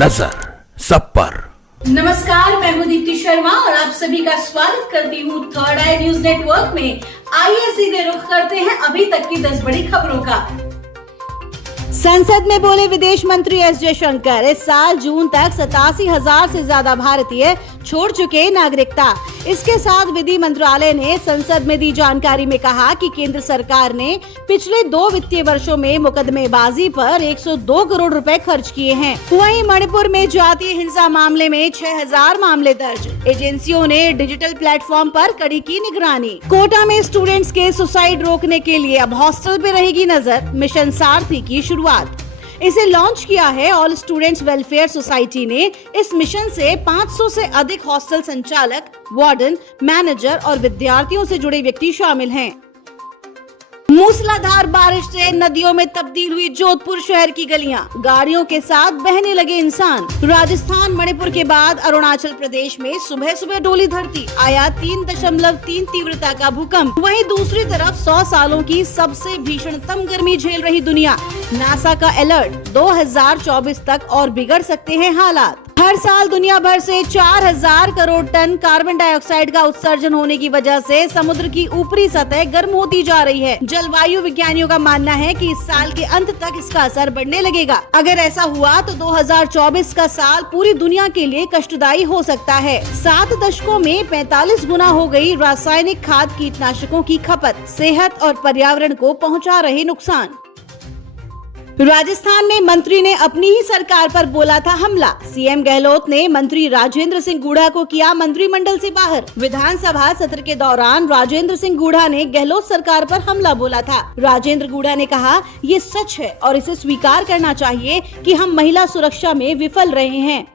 नजर सब पर। नमस्कार, मैं हूं दीप्ति शर्मा और आप सभी का स्वागत करती हूं थर्ड आई न्यूज नेटवर्क में। आइए सीधे रुख करते हैं अभी तक की 10 बड़ी खबरों का। संसद में बोले विदेश मंत्री एस जयशंकर, इस साल जून तक 87,000 से ज्यादा भारतीय छोड़ चुके नागरिकता। इसके साथ विधि मंत्रालय ने संसद में दी जानकारी में कहा कि केंद्र सरकार ने पिछले 2 वित्तीय वर्षों में मुकदमेबाजी पर 102 करोड़ रुपए खर्च किए हैं। वहीं मणिपुर में जातीय हिंसा मामले में 6,000 मामले दर्ज। एजेंसियों ने डिजिटल प्लेटफॉर्म पर कड़ी की निगरानी। कोटा में स्टूडेंट्स के सुसाइड रोकने के लिए अब हॉस्टल पे रहेगी नजर। मिशन सारथी की शुरुआत इसे लॉन्च किया है ऑल स्टूडेंट्स वेलफेयर सोसाइटी ने। इस मिशन से 500 से अधिक हॉस्टल संचालक, वार्डन, मैनेजर और विद्यार्थियों से जुड़े व्यक्ति शामिल हैं। मूसलाधार बारिश से नदियों में तब्दील हुई जोधपुर शहर की गलियां, गाड़ियों के साथ बहने लगे इंसान। राजस्थान, मणिपुर के बाद अरुणाचल प्रदेश में सुबह सुबह डोली धरती, आया 3.3 तीव्रता का भूकंप। वहीं दूसरी तरफ 100 सालों की सबसे भीषणतम गर्मी झेल रही दुनिया। नासा का अलर्ट, 2024 तक और बिगड़ सकते हैं हालात। हर साल दुनिया भर से 4,000 करोड़ टन कार्बन डाइऑक्साइड का उत्सर्जन होने की वजह से समुद्र की ऊपरी सतह गर्म होती जा रही है। जलवायु विज्ञानियों का मानना है कि इस साल के अंत तक इसका असर बढ़ने लगेगा। अगर ऐसा हुआ तो 2024 का साल पूरी दुनिया के लिए कष्टदायी हो सकता है। 7 दशकों में 45 गुना हो गई रासायनिक खाद कीटनाशकों की खपत, सेहत और पर्यावरण को पहुँचा रहे नुकसान। राजस्थान में मंत्री ने अपनी ही सरकार पर बोला था हमला। सीएम गहलोत ने मंत्री राजेंद्र सिंह गूढ़ा को किया मंत्रिमंडल से बाहर। विधानसभा सत्र के दौरान राजेंद्र सिंह गूढ़ा ने गहलोत सरकार पर हमला बोला था। राजेंद्र गूढ़ा ने कहा, ये सच है और इसे स्वीकार करना चाहिए कि हम महिला सुरक्षा में विफल रहे हैं।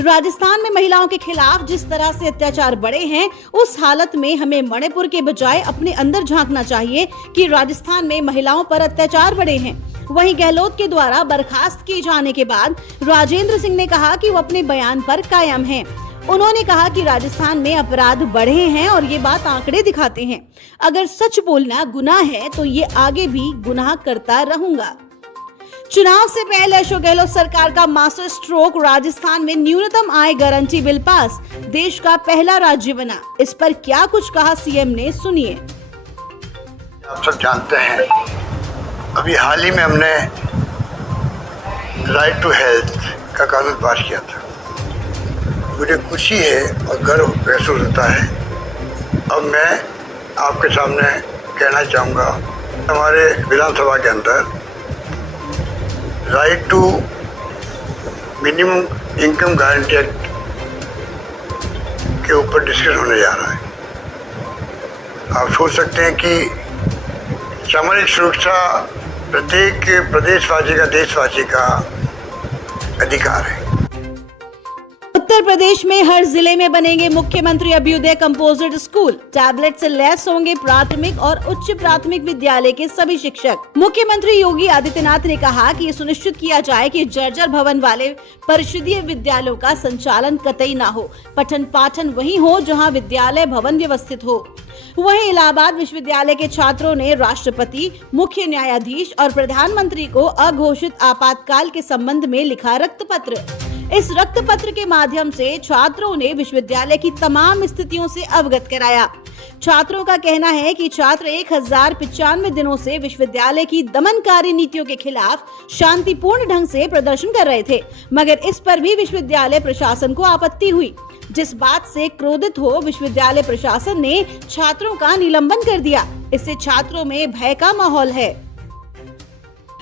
राजस्थान में महिलाओं के खिलाफ जिस तरह से अत्याचार बढ़े हैं, उस हालत में हमें मणिपुर के बजाय अपने अंदर झांकना चाहिए कि राजस्थान में महिलाओं पर अत्याचार बढ़े हैं। वहीं गहलोत के द्वारा बर्खास्त किए जाने के बाद राजेंद्र सिंह ने कहा कि वो अपने बयान पर कायम हैं। उन्होंने कहा कि राजस्थान में अपराध बढ़े हैं और ये बात आंकड़े दिखाते हैं। अगर सच बोलना गुनाह है तो ये आगे भी गुनाह करता रहूंगा। चुनाव से पहले अशोक गहलोत सरकार का मास्टर स्ट्रोक, राजस्थान में न्यूनतम आय गारंटी बिल पास, देश का पहला राज्य बना। इस पर क्या कुछ कहा सीएम ने, सुनिए। आप सब जानते हैं, अभी हाल ही में हमने राइट टू हेल्थ का कानून पास किया था। मुझे खुशी है और गर्व महसूस होता है। अब मैं आपके सामने कहना चाहूँगा, हमारे विधानसभा के अंदर right to minimum income guarantee act के ऊपर डिस्कशन होने जा रहा है। आप सोच सकते हैं कि सामाजिक सुरक्षा प्रत्येक प्रदेशवासी का, देशवासी का अधिकार है। उत्तर प्रदेश में हर जिले में बनेंगे मुख्यमंत्री अभ्युदय कंपोजिट स्कूल। टैबलेट से लैस होंगे प्राथमिक और उच्च प्राथमिक विद्यालय के सभी शिक्षक। मुख्यमंत्री योगी आदित्यनाथ ने कहा कि ये सुनिश्चित किया जाए कि जर्जर भवन वाले परिषदीय विद्यालयों का संचालन कतई ना हो। पठन पाठन वहीं हो जहां विद्यालय भवन व्यवस्थित हो। वहीं इलाहाबाद विश्वविद्यालय के छात्रों ने राष्ट्रपति, मुख्य न्यायाधीश और प्रधानमंत्री को अघोषित आपातकाल के संबंध में लिखा रक्त पत्र। इस रक्त पत्र के माध्यम से छात्रों ने विश्वविद्यालय की तमाम स्थितियों से अवगत कराया। छात्रों का कहना है कि छात्र 1095 दिनों से विश्वविद्यालय की दमनकारी नीतियों के खिलाफ शांतिपूर्ण ढंग से प्रदर्शन कर रहे थे, मगर इस पर भी विश्वविद्यालय प्रशासन को आपत्ति हुई। जिस बात से क्रोधित हो विश्वविद्यालय प्रशासन ने छात्रों का निलंबन कर दिया। इससे छात्रों में भय का माहौल है।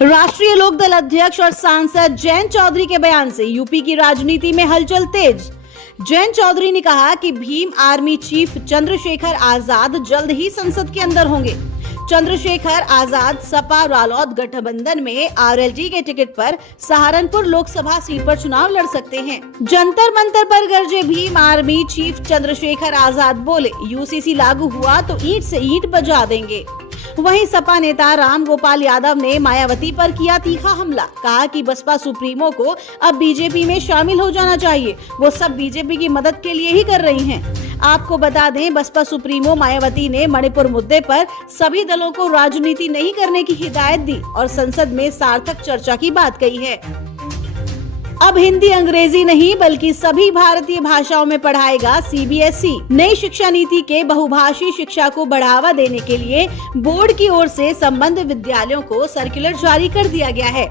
राष्ट्रीय लोकदल अध्यक्ष और सांसद जयंत चौधरी के बयान से यूपी की राजनीति में हलचल तेज। जयंत चौधरी ने कहा कि भीम आर्मी चीफ चंद्रशेखर आजाद जल्द ही संसद के अंदर होंगे। चंद्रशेखर आजाद सपा रालोद गठबंधन में आरएलडी के टिकट पर सहारनपुर लोकसभा सीट पर चुनाव लड़ सकते हैं। जंतर मंतर पर गरजे भीम आर्मी चीफ चंद्रशेखर आजाद बोले, यूसीसी लागू हुआ तो ईंट से ईंट बजा देंगे। वहीं सपा नेता राम गोपाल यादव ने मायावती पर किया तीखा हमला। कहा कि बसपा सुप्रीमो को अब बीजेपी में शामिल हो जाना चाहिए, वो सब बीजेपी की मदद के लिए ही कर रही हैं। आपको बता दें, बसपा सुप्रीमो मायावती ने मणिपुर मुद्दे पर सभी दलों को राजनीति नहीं करने की हिदायत दी और संसद में सार्थक चर्चा की बात कही है। अब हिंदी अंग्रेजी नहीं बल्कि सभी भारतीय भाषाओं में पढ़ाएगा सीबीएसई। नई शिक्षा नीति के बहुभाषी शिक्षा को बढ़ावा देने के लिए बोर्ड की ओर से संबद्ध विद्यालयों को सर्कुलर जारी कर दिया गया है।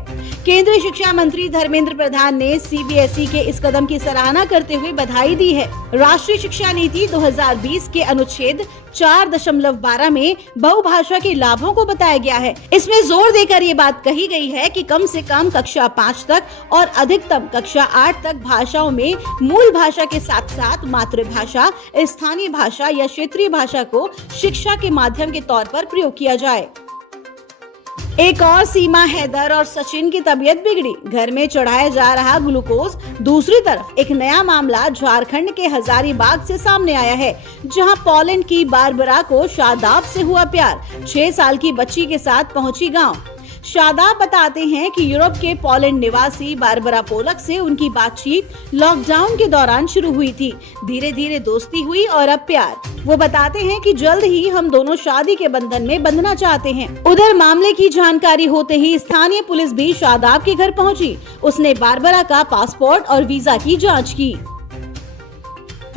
केंद्रीय शिक्षा मंत्री धर्मेंद्र प्रधान ने सीबीएसई के इस कदम की सराहना करते हुए बधाई दी है। राष्ट्रीय शिक्षा नीति 2020 के अनुच्छेद 4.12 में बहुभाषा के लाभों को बताया गया है। इसमें जोर देकर ये बात कही गई है कि कम से कम कक्षा 5 तक और अधिकतम कक्षा 8 तक भाषाओं में मूल भाषा के साथ साथ मातृभाषा, स्थानीय भाषा या क्षेत्रीय भाषा को शिक्षा के माध्यम के तौर पर प्रयोग किया जाए। एक और सीमा हैदर और सचिन की तबीयत बिगड़ी, घर में चढ़ाया जा रहा ग्लूकोज। दूसरी तरफ एक नया मामला झारखंड के हजारीबाग से सामने आया है, जहां पोलैंड की बारबरा को शादाब से हुआ प्यार। 6 साल की बच्ची के साथ पहुंची गांव। शादाब बताते हैं कि यूरोप के पोलैंड निवासी बारबरा पोलक से उनकी बातचीत लॉकडाउन के दौरान शुरू हुई थी। धीरे धीरे दोस्ती हुई और अब प्यार। वो बताते हैं कि जल्द ही हम दोनों शादी के बंधन में बंधना चाहते हैं। उधर मामले की जानकारी होते ही स्थानीय पुलिस भी शादाब के घर पहुंची। उसने बारबरा का पासपोर्ट और वीजा की जांच की।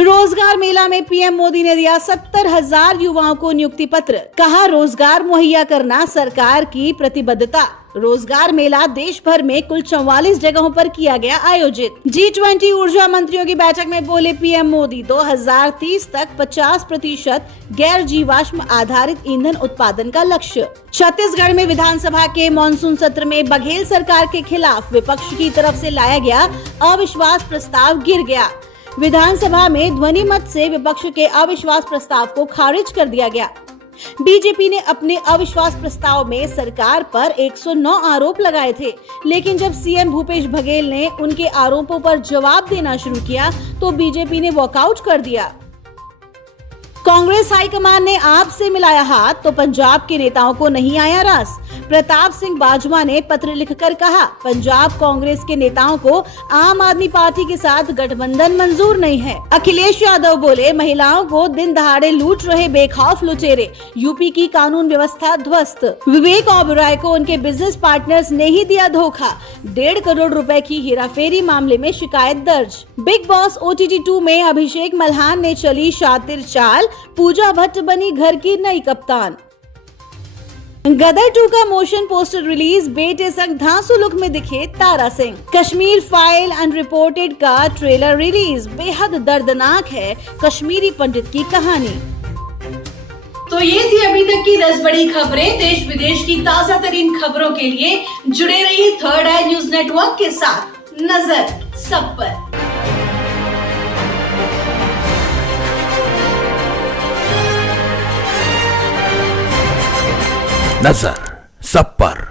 रोजगार मेला में पीएम मोदी ने दिया 70,000 युवाओं को नियुक्ति पत्र। कहा, रोजगार मुहैया करना सरकार की प्रतिबद्धता। रोजगार मेला देश भर में कुल 44 जगहों पर किया गया आयोजित। G20 ऊर्जा मंत्रियों की बैठक में बोले पीएम मोदी, 2030 तक 50% गैर जीवाश्म आधारित ईंधन उत्पादन का लक्ष्य। छत्तीसगढ़ में विधानसभा के मॉनसून सत्र में बघेल सरकार के खिलाफ विपक्ष की तरफ से लाया गया अविश्वास प्रस्ताव गिर गया। विधानसभा में ध्वनि मत से विपक्ष के अविश्वास प्रस्ताव को खारिज कर दिया गया। बीजेपी ने अपने अविश्वास प्रस्ताव में सरकार पर 109 आरोप लगाए थे, लेकिन जब सीएम भूपेश बघेल ने उनके आरोपों पर जवाब देना शुरू किया तो बीजेपी ने वॉकआउट कर दिया। कांग्रेस हाईकमान ने आप से मिलाया हाथ तो पंजाब के नेताओं को नहीं आया रास। प्रताप सिंह बाजवा ने पत्र लिखकर कहा, पंजाब कांग्रेस के नेताओं को आम आदमी पार्टी के साथ गठबंधन मंजूर नहीं है। अखिलेश यादव बोले, महिलाओं को दिन दहाड़े लूट रहे बेखौफ लुटेरे, यूपी की कानून व्यवस्था ध्वस्त। विवेक ओबरॉय को उनके बिजनेस पार्टनर्स ने ही दिया धोखा। 1.5 करोड़ रुपए की हेराफेरी मामले में शिकायत दर्ज। बिग बॉस OTT 2 में अभिषेक मल्हान ने चली शातिर चाल, पूजा भट्ट बनी घर की नई कप्तान। गदर 2 का मोशन पोस्टर रिलीज, बेटे संग धांसू लुक में दिखे तारा सिंह। कश्मीर फाइल अनरिपोर्टेड का ट्रेलर रिलीज, बेहद दर्दनाक है कश्मीरी पंडित की कहानी। तो ये थी अभी तक की 10 बड़ी खबरें। देश विदेश की ताजा तरीन खबरों के लिए जुड़े रहिए थर्ड आई न्यूज नेटवर्क के साथ। नजर सब पर। नजर सब पर।